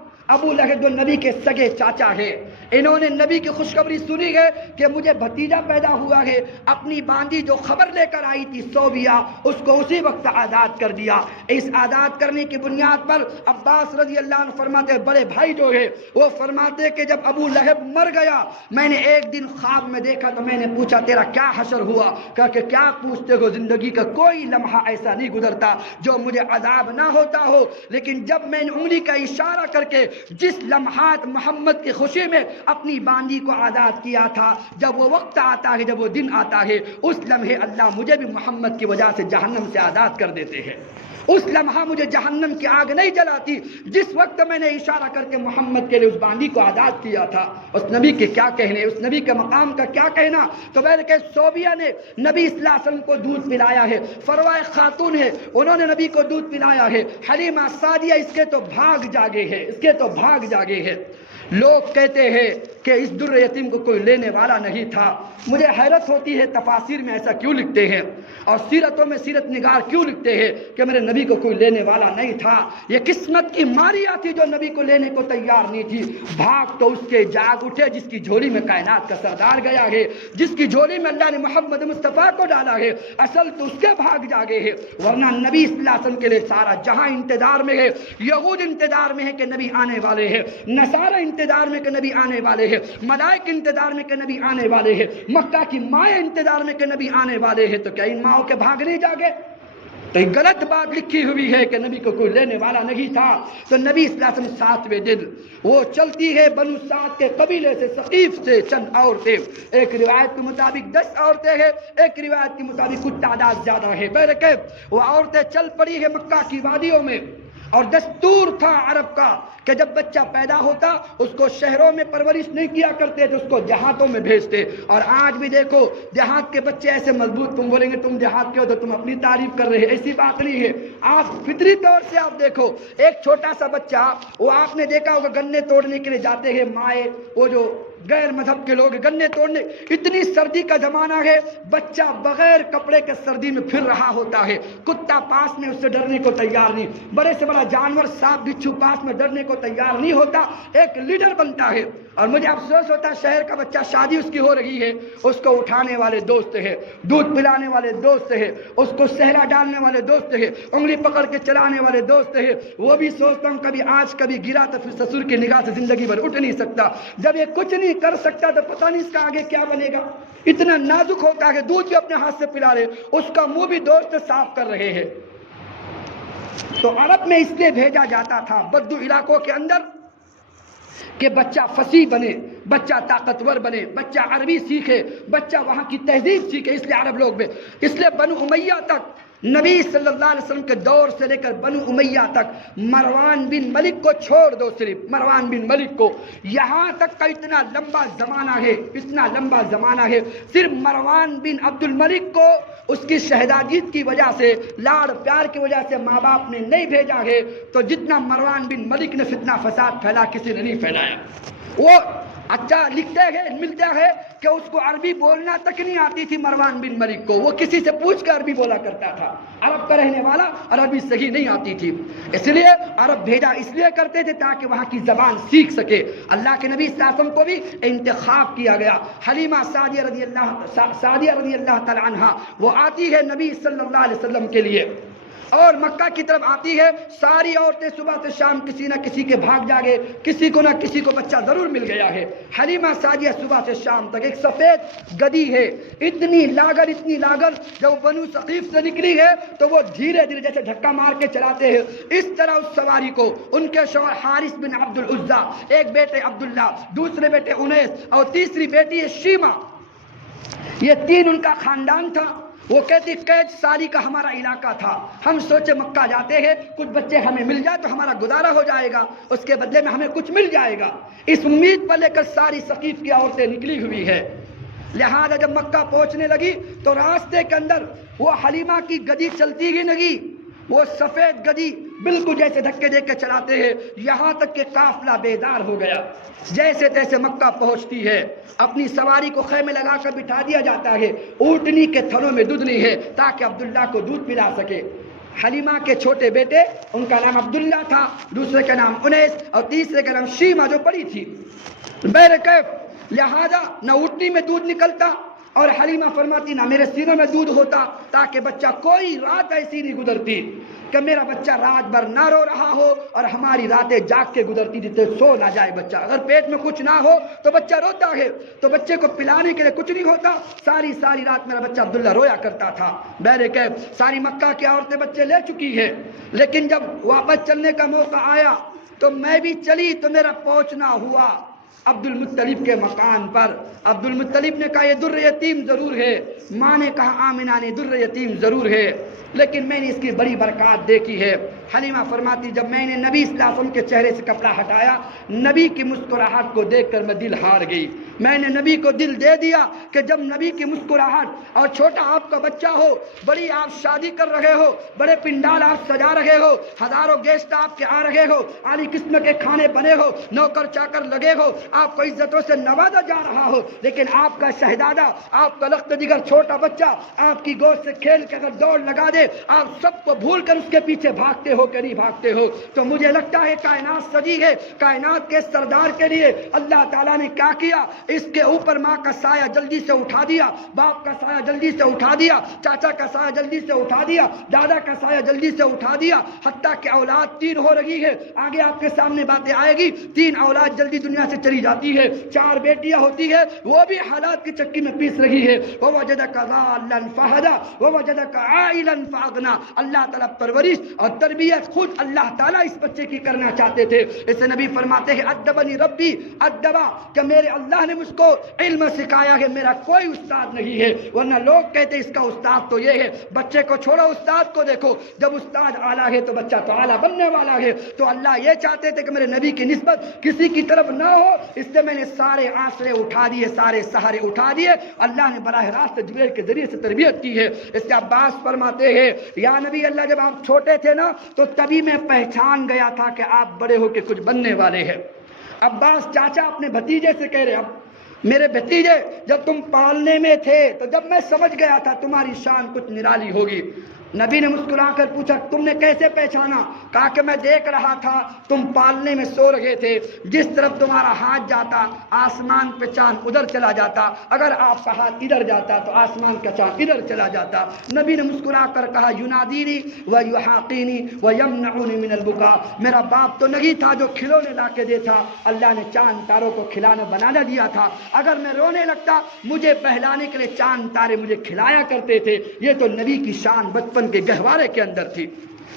جو نبی کے سگے چاچا ہے، انہوں نے نبی کی خوشخبری سنی ہے کہ مجھے بھتیجا پیدا ہوا ہے۔ اپنی باندی جو خبر لے کر آئی تھی صوبیہ، اس کو اسی وقت آزاد کر دیا۔ اس آزاد کرنے کی بنیاد پر عباس رضی اللہ عنہ فرماتے، بڑے بھائی جو ہے وہ فرماتے کہ جب ابو لہب مر گیا میں نے ایک دن خواب میں دیکھا تو میں نے پوچھا تیرا کیا حشر ہوا؟ کہا کہ کیا پوچھتے ہو، زندگی کا کوئی لمحہ ایسا نہیں گزرتا جو مجھے عذاب نہ ہوتا ہو، لیکن جب میں نے انگلی کا اشارہ کر کے جس لمحات محمد کی خوشی میں اپنی باندی کو آزاد کیا تھا، جب وہ وقت آتا ہے، جب وہ دن آتا ہے، اس لمحے اللہ مجھے بھی محمد کی وجہ سے جہنم سے آزاد کر دیتے ہیں۔ اس لمحہ مجھے جہنم کی آگ نہیں جلاتی جس وقت میں نے اشارہ کر کے محمد کے لیے اس باندی کو آزاد کیا تھا۔ اس نبی کے کیا کہنے، اس نبی کے مقام کا کیا کہنا۔ تو بہرکیف صوبیہ نے نبی صلی اللہ علیہ وسلم کو دودھ پلایا ہے، فروہ خاتون ہے انہوں نے نبی کو دودھ پلایا ہے، حلیمہ سعدیہ اس کے تو بھاگ جاگے ہے، اس کے تو بھاگ جاگے ہے۔ لوگ کہتے ہیں کہ اس در یتیم کو کوئی لینے والا نہیں تھا۔ مجھے حیرت ہوتی ہے تفاسیر میں ایسا کیوں لکھتے ہیں اور سیرتوں میں سیرت نگار کیوں لکھتے ہیں کہ میرے نبی کو کوئی لینے والا نہیں تھا۔ یہ قسمت کی ماریا تھی جو نبی کو لینے کو تیار نہیں تھی۔ بھاگ تو اس کے جاگ اٹھے جس کی جھولی میں کائنات کا سردار گیا ہے، جس کی جھولی میں اللہ نے محمد مصطفیٰ کو ڈالا ہے، اصل تو اس کے بھاگ جاگے ہے۔ ورنہ نبی صلی اللہ علیہ وسلم کے لیے سارا جہاں انتظار میں ہے، یہود انتظار میں ہے کہ نبی آنے والے ہیں، نصارہ انتظار میں کہ نبی آنے والے ہیں، ملائک انتظار میں کہ نبی آنے والے ہیں، مکہ کی مائیں انتظار میں کہ نبی آنے والے ہیں۔ تو کیا ان ماؤں کے بھاگ نہیں جاگے؟ تو یہ غلط بات لکھی ہوئی ہے کہ نبی کو کوئی لینے والا نہیں تھا۔ تو نبی صلی اللہ علیہ وسلم 7ویں دن وہ چلتی ہے بنو سعد کے قبیلے سے، ثقیف سے چند عورتیں، ایک روایت کے مطابق 10 عورتیں ہیں، ایک روایت کے مطابق کچھ تعداد زیادہ ہے، بہرکیف وہ عورتیں چل پڑی ہے مکہ کی وادیوں میں۔ اور دستور تھا عرب کا کہ جب بچہ پیدا ہوتا اس کو شہروں میں پرورش نہیں کیا کرتے تھے، اس کو دیہاتوں میں بھیجتے۔ اور آج بھی دیکھو دیہات کے بچے ایسے مضبوط، تم بولیں گے تم دیہات کے ہو تو تم اپنی تعریف کر رہے ہیں، ایسی بات نہیں ہے۔ آپ فطری طور سے آپ دیکھو ایک چھوٹا سا بچہ، وہ آپ نے دیکھا ہوگا گنے توڑنے کے لیے جاتے ہیں مائیں، وہ جو غیر مذہب کے لوگ گنے توڑنے، اتنی سردی کا زمانہ ہے، بچہ بغیر کپڑے کے سردی میں پھر رہا ہوتا ہے، کتا پاس میں اس سے ڈرنے کو تیار نہیں، بڑے سے بڑا جانور سانپ بچھو پاس میں ڈرنے کو تیار نہیں ہوتا، ایک لیڈر بنتا ہے۔ اور مجھے افسوس ہوتا ہے شہر کا بچہ، شادی اس کی ہو رہی ہے، اس کو اٹھانے والے دوست ہیں، دودھ پلانے والے دوست ہیں، اس کو صحرا ڈالنے والے دوست ہیں، انگلی پکڑ کے چلانے والے دوست ہیں، وہ بھی سوچتا ہوں کبھی آج کبھی گرا تو پھر سسر کی نگاہ سے زندگی بھر اٹھ نہیں سکتا۔ جب یہ کچھ نہیں کر سکتا تو پتہ نہیں اس کا آگے کیا بنے گا۔ اتنا نازک ہوتا ہے کہ دودھ بھی اپنے ہاتھ سے پلا رہے، اس کا منہ بھی دوست صاف کر رہے ہیں۔ تو عرب میں اس لیے بھیجا جاتا تھا بدو علاقوں کے اندر کہ بچہ فصیح بنے، بچہ طاقتور بنے، بچہ عربی سیکھے، بچہ وہاں کی تہذیب سیکھے۔ اس لیے عرب لوگ میں، اس لیے بنو امیہ تک، نبی صلی اللہ علیہ وسلم کے دور سے لے کر بنو امیہ تک، مروان بن ملک کو چھوڑ دو، صرف مروان بن ملک کو، یہاں تک کا اتنا لمبا زمانہ ہے، اتنا لمبا زمانہ ہے، صرف مروان بن عبد الملک کو اس کی شہزادیت کی وجہ سے، لاڑ پیار کی وجہ سے ماں باپ نے نہیں بھیجا ہے، تو جتنا مروان بن ملک نے فتنہ فساد پھیلا کسی نے نہیں پھیلایا۔ وہ اچھا لکھتے ہیں، ملتا ہے کہ اس کو عربی بولنا تک نہیں آتی تھی مروان بن ملک کو، وہ کسی سے پوچھ کر عربی بولا کرتا تھا، عرب کا رہنے والا، اور عربی صحیح نہیں آتی تھی، اس لیے عرب بھیجا اس لیے کرتے تھے تاکہ وہاں کی زبان سیکھ سکے۔ اللہ کے نبی صلی اللہ علیہ وسلم کو بھی انتخاب کیا گیا۔ حلیمہ سعدیہ رضی اللہ تعالی عنہا وہ آتی ہے نبی صلی اللہ علیہ وسلم کے لیے، اور مکہ کی طرف آتی ہے، ساری عورتیں صبح سے شام کسی نہ کسی کے بھاگ جاگے، کسی کو نہ کسی کو بچہ ضرور مل گیا ہے۔ حلیمہ سعدیہ صبح سے شام تک ایک سفید گدی ہے، اتنی لاغر، جب بنو ثقیف سے نکلی ہے تو وہ دھیرے دھیرے جیسے دھکا مار کے چلاتے ہیں، اس طرح اس سواری کو ان کے شوہر حارث بن عبد العزیٰ، ایک بیٹے عبداللہ، دوسرے بیٹے انیس، اور تیسری بیٹی ہے شیمہ، یہ تین ان کا خاندان تھا۔ وہ کہتی قید ساری کا ہمارا علاقہ تھا، ہم سوچے مکہ جاتے ہیں کچھ بچے ہمیں مل جائے تو ہمارا گزارا ہو جائے گا، اس کے بدلے میں ہمیں کچھ مل جائے گا، اس امید پر لے کر ساری ثقیف کی عورتیں نکلی ہوئی ہے۔ لہذا جب مکہ پہنچنے لگی تو راستے کے اندر وہ حلیمہ کی گدی چلتی ہی لگی، وہ سفید گدی بالکل جیسے دھکے دے کے چلاتے ہیں، یہاں تک کہ قافلہ بیدار ہو گیا۔ جیسے تیسے مکہ پہنچتی ہے، اپنی سواری کو خیمے لگا کر بٹھا دیا جاتا ہے، اونٹنی کے تھنوں میں دودھنی ہے تاکہ عبداللہ کو دودھ پلا سکے۔ حلیمہ کے چھوٹے بیٹے، ان کا نام عبداللہ تھا، دوسرے کا نام انیس، اور تیسرے کا نام شیمہ جو بڑی تھی۔ بہرکیف لہذا نہ اونٹنی میں دودھ نکلتا، اور حلیمہ فرماتی نہ میرے سینے میں دودھ ہوتا، تاکہ بچہ کوئی رات ایسی نہیں گزرتی کہ میرا بچہ رات بھر نہ رو رہا ہو اور ہماری راتیں جاگ کے گزرتی جتنے سو نہ جائے بچہ، اگر پیٹ میں کچھ نہ ہو تو بچہ روتا ہے، تو بچے کو پلانے کے لیے کچھ نہیں ہوتا، ساری رات میرا بچہ عبداللہ رویا کرتا تھا۔ بہرکیف ساری مکہ کی عورتیں بچے لے چکی ہے، لیکن جب واپس چلنے کا موقع آیا تو میں بھی چلی تو میرا پہنچنا ہوا عبد المطلب کے مکان پر۔ عبد المطلب نے کہا یہ در یتیم ضرور ہے، ماں نے کہا آمنہ نے در یتیم ضرور ہے، لیکن میں نے اس کی بڑی برکات دیکھی ہے۔ حلیمہ فرماتی جب میں نے نبی صلی اللہ علیہ وسلم کے چہرے سے کپڑا ہٹایا، نبی کی مسکراہٹ کو دیکھ کر میں دل ہار گئی، میں نے نبی کو دل دے دیا کہ جب نبی کی مسکراہٹ اور چھوٹا آپ کا بچہ ہو، بڑی آپ شادی کر رہے ہو، بڑے پنڈال آپ سجا رہے ہو، ہزاروں گیسٹ آپ کے آ رہے ہو، عالی قسم کے کھانے بنے ہو، نوکر چاکر لگے ہو، آپ کو عزتوں سے نوازا جا رہا ہو، لیکن آپ کا شہزادہ، آپ کا لخت جگر چھوٹا بچہ آپ کی گود سے کھیل کے اگر دوڑ لگا دے، آپ سب کو بھول کر اس کے پیچھے بھاگتے ہو کہ نہیں بھاگتے ہو؟ تو مجھے لگتا ہے کائنات سجی ہے، کائنات کے سردار کے لیے اللہ تعالیٰ نے کیا کیا، اس کے اوپر ماں کا سایہ جلدی سے اٹھا دیا، باپ کا سایہ جلدی سے اٹھا دیا، چاچا کا سایہ جلدی سے اٹھا دیا، دادا کا سایہ جلدی سے اٹھا دیا، حتیٰ کہ اولاد 3 ہو رہی ہے، آگے آپ کے سامنے باتیں آئے گی، 3 اولاد جلدی دنیا سے چلی جاتی ہے، 4 بیٹیاں ہوتی ہے، وہ بھی حالات کی چکی میں پیس رہی ہے۔ وَوَجَدَكَ ضَالًّا فَهَدَىٰ وَوَجَدَكَ عَائِلًا فَأَغْنَىٰ۔ اللہ تعالیٰ پرورش اور تربیت خود اللہ تعالیٰ اس بچے کی کرنا چاہتے تھے۔ اسے نبی فرماتے ہیں ادبنی ربی ادبا، کہ میرے اللہ نے مجھ کو علم سکھایا ہے، میرا کوئی استاد نہیں ہے، ورنہ لوگ کہتے اس کا استاد تو یہ ہے۔ بچے کو چھوڑو، استاد کو دیکھو، جب استاد اعلیٰ ہے تو بچہ تو اعلیٰ بننے والا ہے۔ تو اللہ یہ چاہتے تھے کہ میرے نبی کی نسبت کسی کی طرف نہ ہو، اس سے میں نے سارے آسرے اٹھا دیے، سارے سہارے اٹھا دیے، اللہ نے براہ راست جبریل کے ذریعے سے تربیت کی ہے۔ اس سے عباس فرماتے ہیں یا نبی اللہ، جب آپ چھوٹے تھے نا تو تبھی میں پہچان گیا تھا کہ آپ بڑے ہو کے کچھ بننے والے ہیں۔ عباس چاچا اپنے بھتیجے سے کہہ رہے اب میرے بھتیجے جب تم پالنے میں تھے تو جب میں سمجھ گیا تھا تمہاری شان کچھ نرالی ہوگی۔ نبی نے مسکرا کر پوچھا تم نے کیسے پہچانا؟ کہا کہ میں دیکھ رہا تھا تم پالنے میں سو رہے تھے، جس طرف تمہارا ہاتھ جاتا آسمان پہ چاند ادھر چلا جاتا، اگر آپ کا ہاتھ ادھر جاتا تو آسمان کا چاند ادھر چلا جاتا۔ نبی نے مسکرا کر کہا ینادینی و یحاقینی و یمنعونی من البکا، میرا باپ تو نہیں تھا جو کھلونے لا کے دیتا، اللہ نے چاند تاروں کو کھلانا بنانا دیا تھا، اگر میں رونے لگتا مجھے بہلانے کے لیے چاند تارے مجھے کھلایا کرتے تھے۔ یہ تو نبی کی شان بچپن کے گہوارے کے اندر تھی۔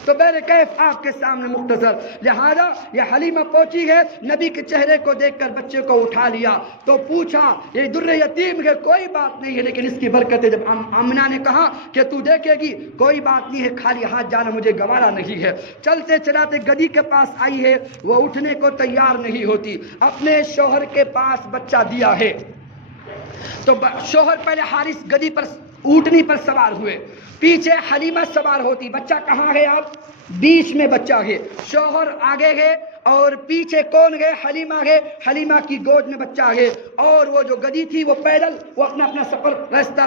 تو بہرکیف آپ کے سامنے مختصر، لہذا یہ حلیمہ پہنچی ہے، نبی کے چہرے کو دیکھ کر بچے کو اٹھا لیا تو پوچھا یہ در یتیم ہے، کوئی بات نہیں ہے، لیکن اس کی برکت ہے۔ جب آمنہ نے کہا کہ تو دیکھے گی، کوئی بات نہیں ہے، خالی ہاتھ جانا مجھے گوارا نہیں ہے۔ چلتے چلاتے گدی کے پاس آئی ہے، وہ اٹھنے کو تیار نہیں ہوتی، اپنے شوہر کے پاس بچہ دیا ہے۔ تو شوہر پہلے حارث گدی پر اونٹنی پر سوار ہوئے، پیچھے حلیمہ سوار ہوتی، بچہ کہاں ہے؟ اب بیچ میں بچہ ہے، شوہر آگے ہے اور پیچھے کون ہے؟ حلیمہ ہے، حلیمہ کی گود میں بچہ ہے، اور وہ جو گدی تھی وہ پیدل وہ اپنا اپنا سفر راستہ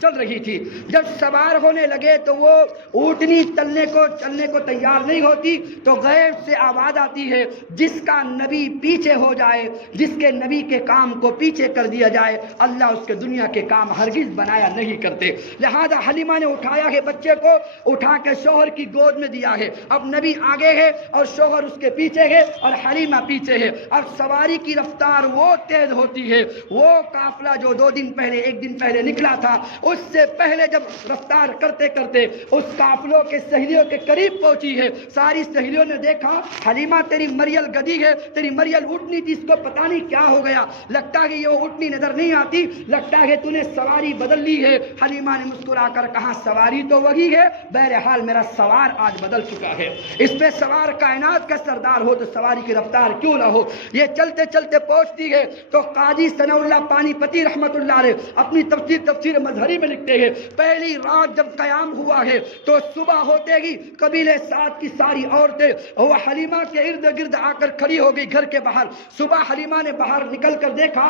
چل رہی تھی۔ جب سوار ہونے لگے تو وہ اونٹنی چلنے کو تیار نہیں ہوتی، تو غیب سے آواز آتی ہے جس کا نبی پیچھے ہو جائے، جس کے نبی کے کام کو پیچھے کر دیا جائے، اللہ اس کے دنیا کے کام ہرگز بنایا نہیں کرتے۔ لہذا حلیمہ نے اٹھایا ہے، بچے کو اٹھا کے شوہر کی گود میں دیا ہے، اب نبی آگے ہے اور شوہر اس کے پیچھے ہے اور حلیمہ پیچھے ہے۔ اب سواری کی رفتار وہ تیز ہوتی ہے، وہ قافلہ جو 2 دن پہلے 1 دن پہلے نکلا تھا، اس سے پہلے جب رفتار کرتے کرتے اس قافلوں کے سہیلیوں کے قریب پہنچی ہے، ساری سہیلیوں نے دیکھا حلیمہ تیری مریل گدی ہے، تیری مریل اٹھنی تھی، اس کو پتہ نہیں کیا ہو گیا، لگتا ہے یہ اٹھنی نظر نہیں آتی، لگتا ہے تو نے سواری بدل لی ہے۔ حلیمہ نے مسکرا کر کہا سواری تو وہی ہے، بہرحال میرا سوار آج بدل چکا ہے، اس پہ سوار کائنات کا سردار ہو تو سواری کی رفتار کیوں نہ ہو۔ یہ چلتے چلتے پہنچتی ہے تو قاضی ثناء اللہ پانی پتی رحمت اللہ علیہ اپنی تفسیر مظہری میں لکھتے ہیں پہلی رات جب قیام ہوا ہے تو صبح ہوتے ہی قبیلے سعد کی ساری عورتیں وہ حلیمہ کے ارد گرد آ کر کھڑی ہو گئی گھر کے باہر۔ صبح حلیمہ نے باہر نکل کر دیکھا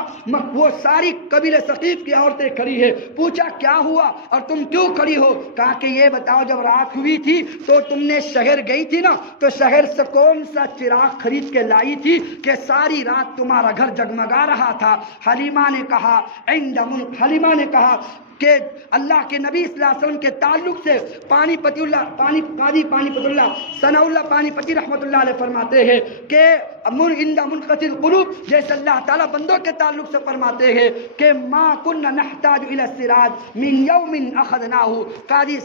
وہ ساری قبیلے ثقیف کی عورتیں کھڑی ہے، پوچھا کیا ہوا اور تم کیوں کھڑی ہو؟ کہا کہ یہ بتاؤ جب رات ہوئی تھی تو تم نے شہر گئی تھی نا، تو شہر سے کون سا چراغ خرید کے لائی تھی کہ ساری رات تمہارا گھر جگمگا رہا تھا؟ حلیمہ نے کہا کہ اللہ کے نبی صلی اللہ علیہ وسلم کے تعلق سے قاضی پانی پتی اللہ ثناء اللہ پانی پتی رحمت اللہ علیہ فرماتے ہیں کہ منقطع القلوب، جیسے اللہ تعالیٰ بندوں کے تعلق سے فرماتے ہیں کہ ما كنا نحتاج الى السراج من يوم اخذناه۔ قاضی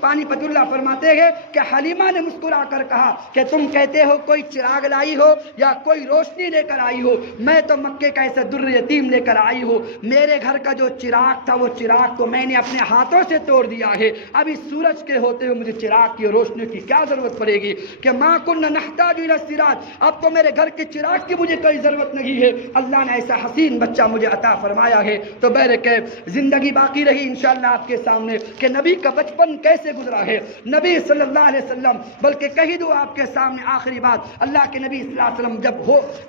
پانی پتی اللہ فرماتے ہیں کہ حلیمہ نے مسکرا کر کہا کہ تم کہتے ہو کوئی چراغ لائی ہو یا کوئی روشنی لے کر آئی ہو، میں تو مکے کا ایسا در یتیم لے کر آئی ہوں، میرے گھر کا جو چراغ تھا وہ چراغ تو کو میں نے اپنے ہاتھوں سے توڑ دیا ہے، اب اس سورج کے ہوتے ہوئے مجھے چراغ کی روشنی کی کیا ضرورت پڑے گی کہ ما کننا نحتاج الی السراج، اب تو میرے گھر کے چراغ کی مجھے کوئی ضرورت نہیں ہے۔ اللہ نے ایسا حسین بچہ مجھے عطا فرمایا ہے۔ تو بہرکیف زندگی باقی رہی انشاءاللہ آپ کے سامنے کہ نبی کا بچپن کیسے گزرا ہے، نبی صلی اللہ علیہ وسلم، بلکہ کہہ دوں آپ کے سامنے آخری بات، اللہ کے نبی صلی اللہ علیہ وسلم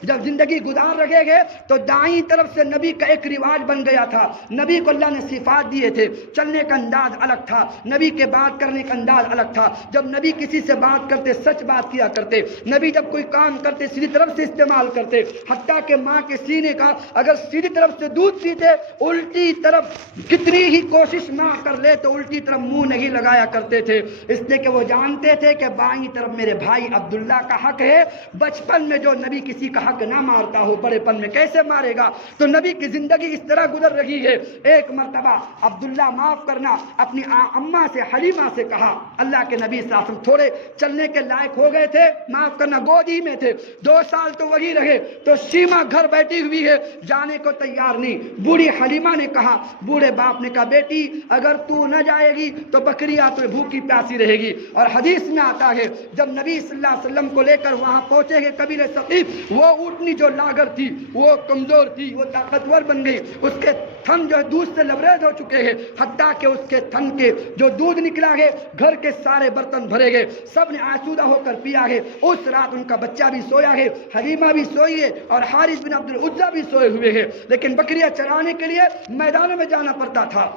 جب زندگی گزار رہے گے تو دائیں طرف سے نبی کا ایک رواج بن گیا تھا۔ نبی کو اللہ نے صفات دیے تھے، چلنے کا انداز الگ تھا، نبی کے بات کرنے کا انداز الگ تھا۔ جب نبی کسی سے بات کرتے سچ بات کیا کرتے، نبی جب کوئی کام کرتے سیدھی طرف سے استعمال کرتے، حتیٰ کہ ماں کے سینے کا اگر سیدھی طرف سے دودھ پیتے، الٹی طرف کتنی ہی کوشش ماں کر لے تو الٹی طرف منہ نہیں لگایا کرتے تھے، اس لیے کہ وہ جانتے تھے کہ بائیں طرف میرے بھائی عبداللہ کا حق ہے۔ بچپن میں جو نبی کسی کا حق نہ مارتا ہو بڑے پن میں کیسے مارے گا؟ تو نبی کی زندگی اس طرح گزر رہی ہے۔ ایک مرتبہ عبداللہ معاف کرنا اپنی اماں سے حلیمہ سے کہا، اللہ کے نبی صلی اللہ علیہ وسلم تھوڑے چلنے کے لائق ہو گئے تھے، معاف کرنا گودی میں تھے، 2 سال تو وہی رہے، تو شیمہ گھر بیٹھی ہوئی ہے، جانے کو تیار نہیں۔ بوڑھی حلیمہ نے کہا، بوڑھے باپ نے کہا، بیٹی اگر تو نہ جائے گی تو بکریاں تو بھوکی پیاسی رہے گی۔ اور حدیث میں آتا ہے جب نبی صلی اللہ علیہ وسلم کو لے کر وہاں پہنچے گے قبیلہ ثقیف، وہ اونٹنی جو لاغر تھی، وہ کمزور تھی، وہ طاقتور بن گئی، اس کے تھن جو ہے دودھ سے لبریز ہو چکے ہیں، حتیٰ کہ اس کے تھن کے جو دودھ نکلا ہے گھر کے سارے برتن بھرے گئے، سب نے آسودہ ہو کر پیا ہے۔ اس رات ان کا بچہ بھی سویا ہے، حلیمہ بھی سوئی ہے، اور حارث بن عبد العزیٰ بھی سوئے ہوئے ہیں، لیکن بکریاں چرانے کے لیے میدانوں میں جانا پڑتا تھا۔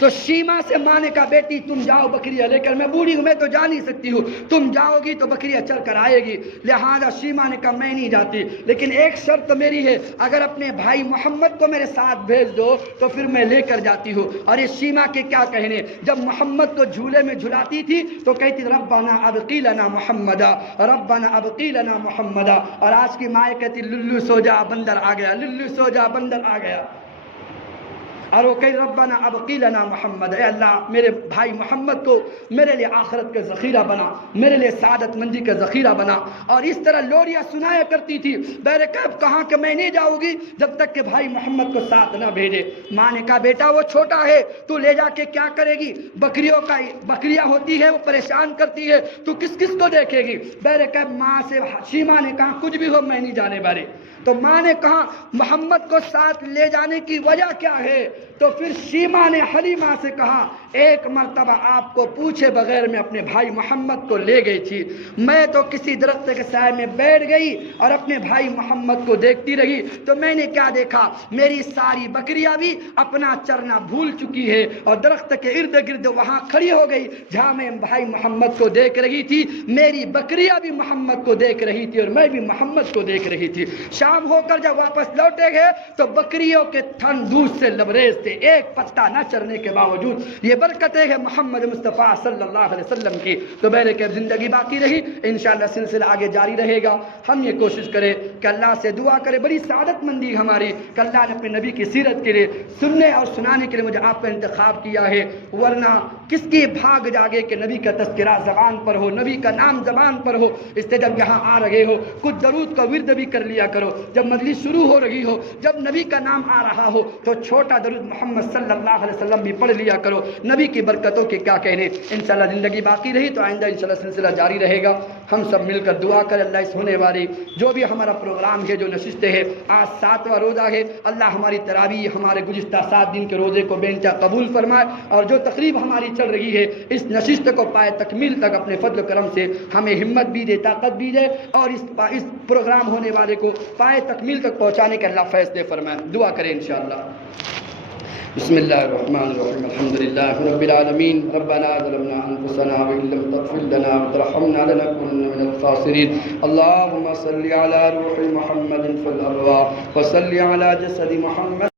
تو شیمہ سے ماں نے کہا، بیٹی تم جاؤ بکریاں لے کر، میں بوڑھی ہوں، میں تو جا نہیں سکتی ہوں، تم جاؤ گی تو بکریاں چل کر آئے گی۔ لہذا شیمہ نے کہا، میں نہیں جاتی، لیکن ایک شرط میری ہے، اگر اپنے بھائی محمد کو میرے ساتھ بھیج دو تو پھر میں لے کر جاتی ہوں۔ اور یہ شیمہ کے کیا کہنے، جب محمد کو جھولے میں جھلاتی تھی تو کہتی ربنا ابقی لنا محمدا، ربنا ابقی لنا محمدا، اور آج کی مائیں کہتی للو سو جا بندر آ گیا، للو سو جا بندر آ گیا۔ اور وہ کہے ربنا ابقی لنا محمد، اے اللہ میرے بھائی محمد کو میرے لیے آخرت کا ذخیرہ بنا، میرے لیے سعادت مندی کا ذخیرہ بنا۔ اور اس طرح لوریاں سنایا کرتی تھی۔ بہرکیف کہاں کہ میں نہیں جاؤں گی جب تک کہ بھائی محمد کو ساتھ نہ بھیجے۔ ماں نے کہا، بیٹا وہ چھوٹا ہے، تو لے جا کے کیا کرے گی، بکریاں ہوتی ہے وہ پریشان کرتی ہے، تو کس کس کو دیکھے گی۔ بہرکیف ماں سے شیمہ نے کہا، کچھ بھی ہو میں نہیں جانے والی۔ تو ماں نے کہا، محمد کو ساتھ لے جانے کی وجہ کیا ہے؟ تو پھر شیمہ نے حلیمہ سے کہا، ایک مرتبہ آپ کو پوچھے بغیر میں اپنے بھائی محمد کو لے گئی تھی، میں تو کسی درخت کے سائے میں بیٹھ گئی اور اپنے بھائی محمد کو دیکھتی رہی، تو میں نے کیا دیکھا، میری ساری بکریاں بھی اپنا چرنا بھول چکی ہے اور درخت کے ارد گرد وہاں کھڑی ہو گئی جہاں میں بھائی محمد کو دیکھ رہی تھی، میری بکریاں بھی محمد کو دیکھ رہی تھی اور میں بھی محمد کو دیکھ رہی تھی۔ شام ہو کر جب واپس لوٹے گئے تو بکریوں کے تھن دودھ سے لبریز تھے، ایک پتا نہ چرنے کے باوجود۔ یہ برکتیں ہیں محمد مصطفیٰ صلی اللہ علیہ وسلم کی۔ تو میرے کہ زندگی باقی رہی، انشاءاللہ سلسلہ آگے جاری رہے گا۔ ہم یہ کوشش کریں کہ اللہ سے دعا کرے بڑی سعادت مندی ہماری کہ اللہ نے اپنے نبی کی سیرت کے لیے سننے اور سنانے کے لیے مجھے آپ کا انتخاب کیا ہے، ورنہ کس کی بھاگ جاگے کہ نبی کا تذکرہ زبان پر ہو، نبی کا نام زبان پر ہو۔ اس لیے جب یہاں آ رہے ہو کچھ درود کا ورد بھی کر لیا کرو، جب مجلس شروع ہو رہی ہو، جب نبی کا نام آ رہا ہو تو چھوٹا درود محمد صلی اللہ علیہ وسلم بھی پڑھ لیا کرو۔ نبی کی برکتوں کے کیا کہنے۔ انشاءاللہ زندگی باقی رہی تو آئندہ انشاءاللہ سلسلہ جاری رہے گا۔ ہم سب مل کر دعا کریں اللہ اس ہونے والی جو بھی ہمارا پروگرام ہے، جو نشستیں ہے، آج 7واں روزہ ہے، اللہ ہماری تراویح ہمارے گزشتہ 7 دن کے روزے کو بے انتہا قبول فرمائے، اور جو تقریب ہماری چل رہی ہے اس نشست کو پائے تکمیل تک اپنے فضل و کرم سے ہمیں ہمت بھی دے، طاقت بھی دے، اور اس پروگرام ہونے والے کو پائے تکمیل تک پہنچانے کے اللہ فیصلے فرمائے۔ دعا کریں انشاءاللہ۔ بسم اللہ الرحمن الرحیم، الحمد للہ رب العالمین، ربنا ظلمنا انفسنا وان لم تغفر لنا وترحمنا لنكونن من الخاسرین، اللهم صل علی روح محمد فی الارواح وصل علی جسد محمد